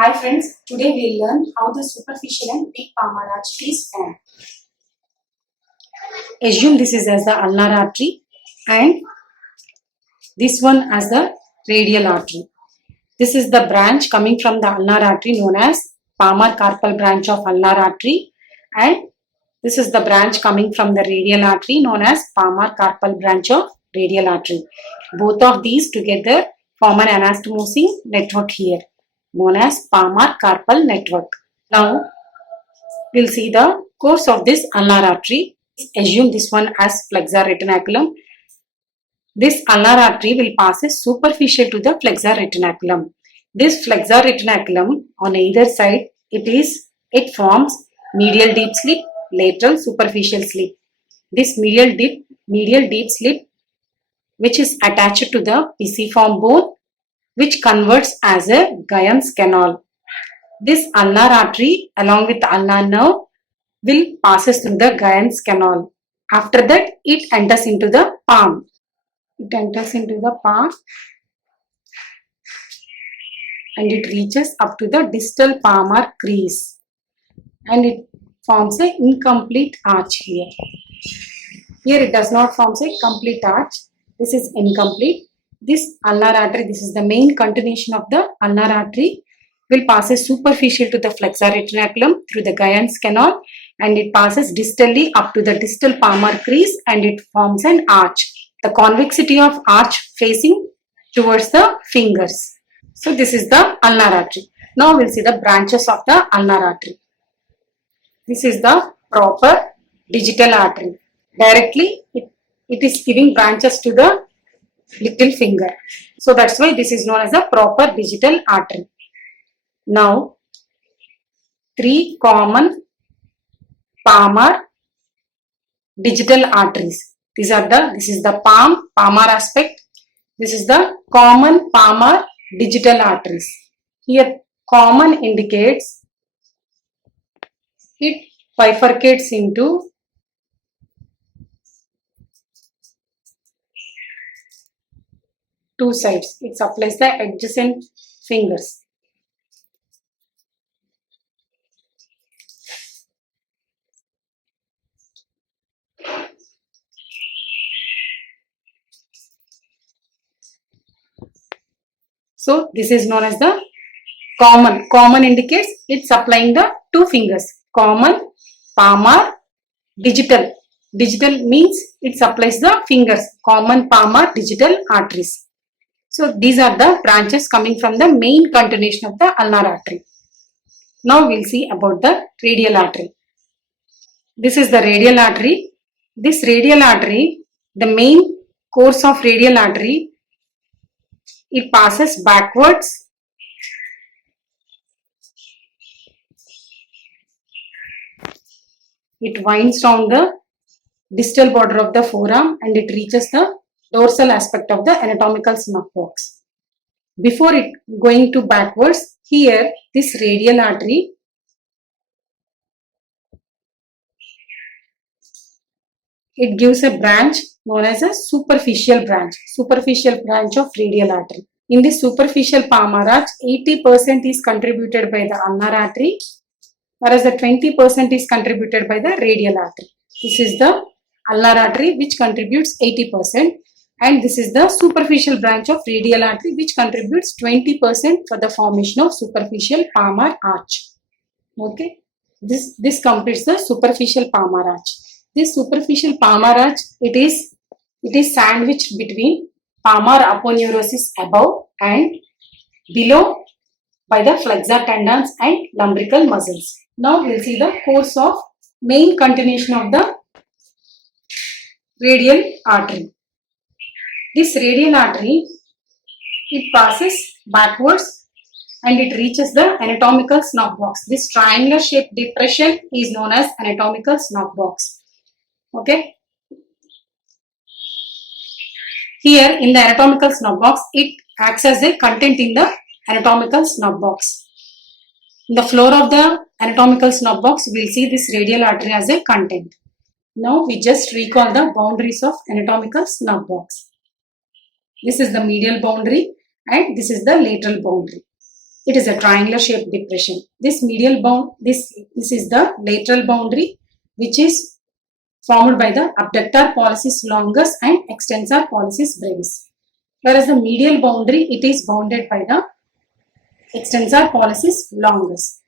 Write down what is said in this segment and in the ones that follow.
Hi friends, today we'll learn how the superficial and deep palmar arch is formed. Assume this is as the ulnar artery and this one as the radial artery. This is the branch coming from the ulnar artery known as palmar carpal branch of ulnar artery, and this is the branch coming from the radial artery known as palmar carpal branch of radial artery. Both of these together form an anastomosing network here known as palmar carpal network. Now we'll see the course of this ulnar artery. Assume this one as flexor retinaculum. This ulnar artery will pass superficial to the flexor retinaculum. This flexor retinaculum on either side, it forms medial deep slip, lateral superficial slip. This medial deep slip, which is attached to the pisiform bone, which converts as a Guyon's canal. This ulnar artery along with the ulnar nerve will passes through the Guyon's canal. After that, it enters into the palm. It enters into the palm and it reaches up to the distal palmar crease and it forms an incomplete arch here. Here it does not form a complete arch. This is incomplete. This ulnar artery, this is the main continuation of the ulnar artery, will pass superficial to the flexor retinaculum through the Guyon's canal and it passes distally up to the distal palmar crease and it forms an arch. The convexity of arch facing towards the fingers. So this is the ulnar artery. Now we'll see the branches of the ulnar artery. This is the proper digital artery. Directly it is giving branches to the little finger. So that's why this is known as the proper digital artery. Now, three common palmar digital arteries. This is the palmar aspect. This is the common palmar digital arteries. Here, common indicates it bifurcates into two sides. It supplies the adjacent fingers. So this is known as the common. Common indicates it's supplying the two fingers. Common, palmar, digital. Digital means it supplies the fingers. Common palmar digital arteries. So these are the branches coming from the main continuation of the ulnar artery. Now we'll see about the radial artery. This is the radial artery. This radial artery, the main course of radial artery, it passes backwards it winds down the distal border of the forearm and it reaches the dorsal aspect of the anatomical snuff box. Before it going to backwards, here this radial artery it gives a branch known as a superficial branch of radial artery. In this superficial palmar arch, 80% is contributed by the ulnar artery, whereas the 20% is contributed by the radial artery. This is the ulnar artery which contributes 80% and this is the superficial branch of radial artery which contributes 20% for the formation of superficial palmar arch. Okay, this completes the superficial palmar arch. This superficial palmar arch, it is sandwiched between palmar aponeurosis above and below by the flexor tendons and lumbrical muscles. Now we'll see the course of main continuation of the radial artery. This radial artery, it passes backwards and it reaches the anatomical snuff box. This triangular shaped depression is known as anatomical snuff box. Okay. Here in the anatomical snuff box, it acts as a content in the anatomical snuff box. In the floor of the anatomical snuff box, we will see this radial artery as a content. Now we just recall the boundaries of anatomical snuff box. This is the medial boundary and this is the lateral boundary. It is a triangular shaped depression. This medial bound, this is the lateral boundary, which is formed by the abductor pollicis longus and extensor pollicis brevis. Whereas the medial boundary, it is bounded by the extensor pollicis longus.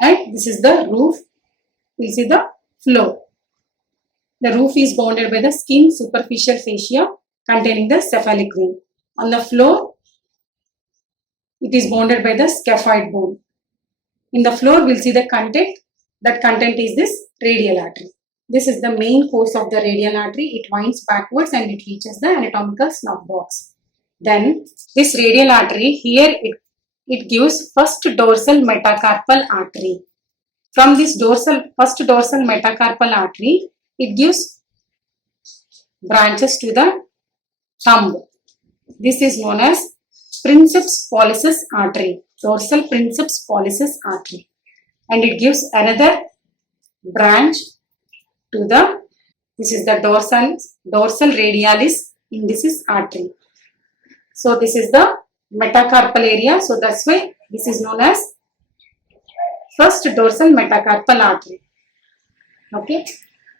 And this is the roof. We see the floor. The roof is bounded by the skin superficial fascia containing the cephalic vein. On the floor, it is bounded by the scaphoid bone. In the floor, we'll see the content. That content is this radial artery. This is the main course of the radial artery. It winds backwards and it reaches the anatomical snub box. Then this radial artery, here it gives first dorsal metacarpal artery. From this first dorsal metacarpal artery, it gives branches to the thumb. This is known as princeps pollicis artery, dorsal princeps pollicis artery, and it gives another branch to the, this is the dorsal radialis indicis artery. So this is the metacarpal area, so that's why this is known as first dorsal metacarpal artery. Okay,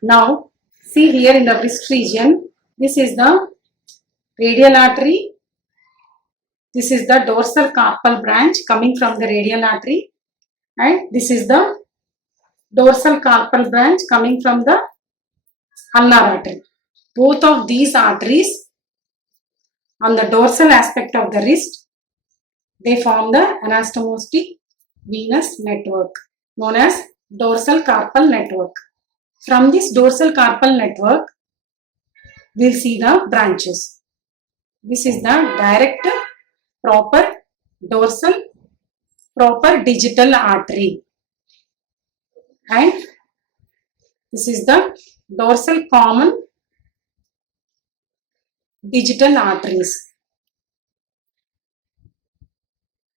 now see here in the wrist region, this is the radial artery. This is the dorsal carpal branch coming from the radial artery, and this is the dorsal carpal branch coming from the ulnar artery. Both of these arteries on the dorsal aspect of the wrist, they form the anastomostic venous network known as dorsal carpal network. From this dorsal carpal network, we'll see the branches. This is the direct proper dorsal proper digital artery, and this is the dorsal common digital arteries.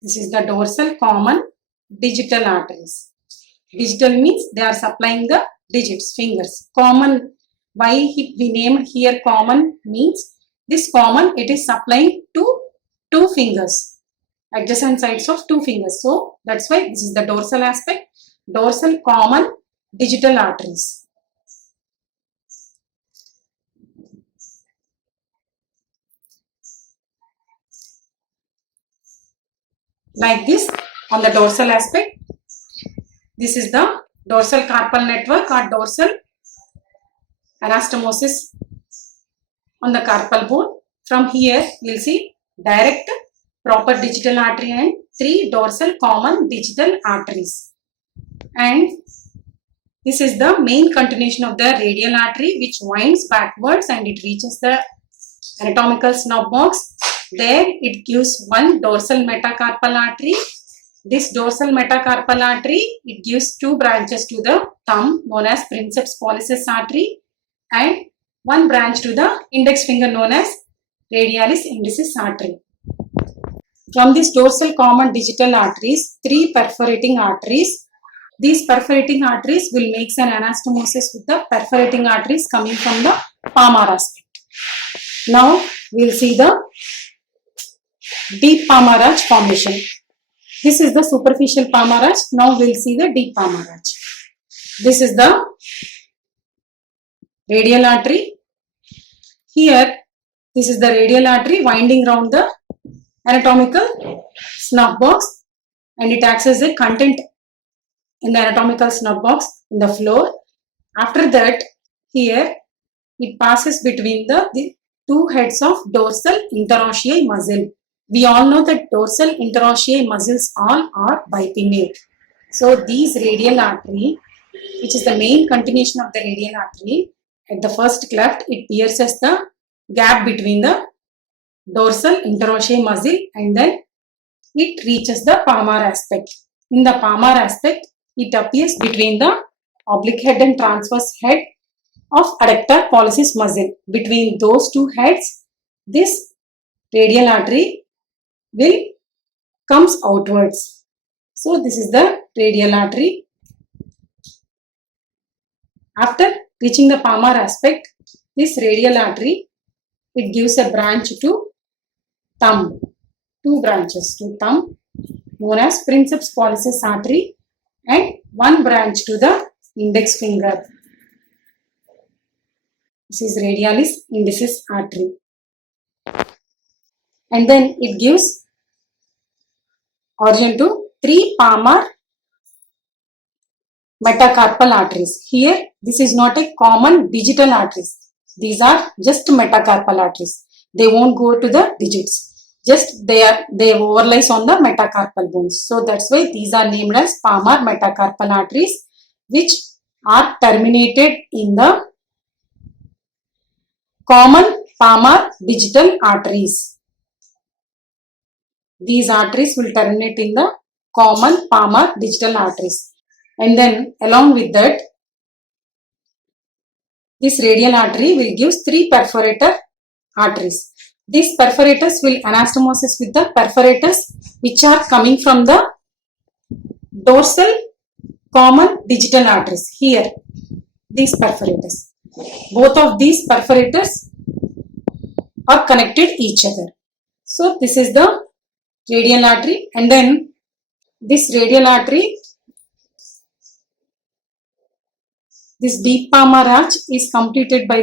This is the dorsal common digital arteries. Digital means they are supplying the digits, fingers. Common, why we named here common means this common, it is supplying to two fingers, adjacent sides of two fingers. So that's why this is the dorsal aspect, dorsal common digital arteries. Like this on the dorsal aspect, this is the dorsal carpal network or dorsal anastomosis on the carpal bone. From here, we'll see direct proper digital artery and three dorsal common digital arteries. And this is the main continuation of the radial artery, which winds backwards and it reaches the anatomical snub box. There it gives one dorsal metacarpal artery. This dorsal metacarpal artery, it gives two branches to the thumb known as princeps pollicis artery, and one branch to the index finger known as radialis indicis artery. From these dorsal common digital arteries, three perforating arteries. These perforating arteries will make an anastomosis with the perforating arteries coming from the palmar aspect. Now we'll see the deep palmar arch formation. This is the superficial palmar arch. Now we'll see the deep palmar arch. This is the radial artery. Here, this is the radial artery winding around the anatomical snub box, and it acts as a content in the anatomical snub box in the floor. After that, here it passes between the two heads of dorsal interossei muscle. We all know that dorsal interossei muscles all are bipinnate. So these radial artery, which is the main continuation of the radial artery, at the first cleft, it pierces the gap between the dorsal interossei muscle and then it reaches the palmar aspect. In the palmar aspect, it appears between the oblique head and transverse head of adductor pollicis muscle. Between those two heads, this radial artery will comes outwards. So this is the radial artery. After reaching the palmar aspect, this radial artery, it gives a branch to thumb, two branches to thumb, known as princeps pollicis artery, and one branch to the index finger. This is radialis indicis artery. And then it gives origin to three palmar metacarpal arteries. Here, this is not a common digital arteries. These are just metacarpal arteries. They won't go to the digits. Just they overlies on the metacarpal bones. So that's why these are named as palmar metacarpal arteries, which are terminated in the common palmar digital arteries. These arteries will terminate in the common palmar digital arteries. And then along with that, this radial artery will give three perforator arteries. These perforators will anastomosis with the perforators which are coming from the dorsal common digital arteries. Here, these perforators. Both of these perforators are connected each other. So this is the radial artery, and then this radial artery, this deep palmar arch is completed by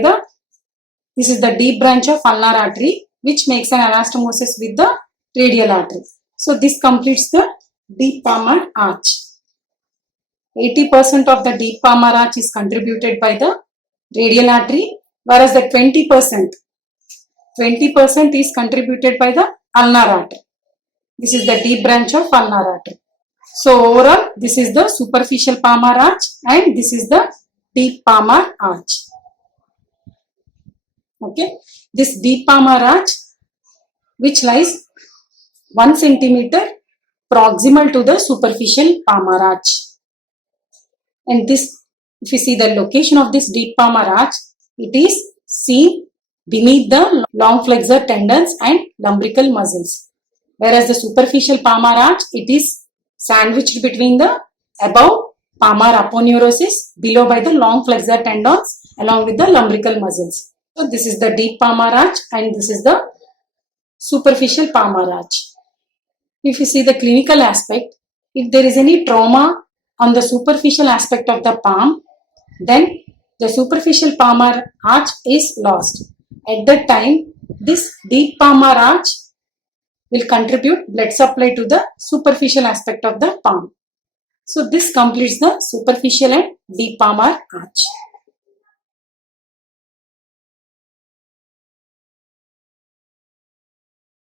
this is the deep branch of ulnar artery, which makes an anastomosis with the radial artery. So this completes the deep palmar arch. 80% of the deep palmar arch is contributed by the radial artery, whereas the 20% is contributed by the ulnar artery. This is the deep branch of ulnar artery. So overall, this is the superficial palmar arch and this is the deep palmar arch. Okay, this deep palmar arch, which lies 1 centimeter proximal to the superficial palmar arch. And this, if you see the location of this deep palmar arch, it is seen beneath the long flexor tendons and lumbrical muscles. Whereas the superficial palmar arch, it is sandwiched between the above palmar aponeurosis, below by the long flexor tendons along with the lumbrical muscles. So this is the deep palmar arch and this is the superficial palmar arch. If you see the clinical aspect, if there is any trauma on the superficial aspect of the palm, then the superficial palmar arch is lost. At that time, this deep palmar arch will contribute blood supply to the superficial aspect of the palm. So this completes the superficial and deep palmar arch.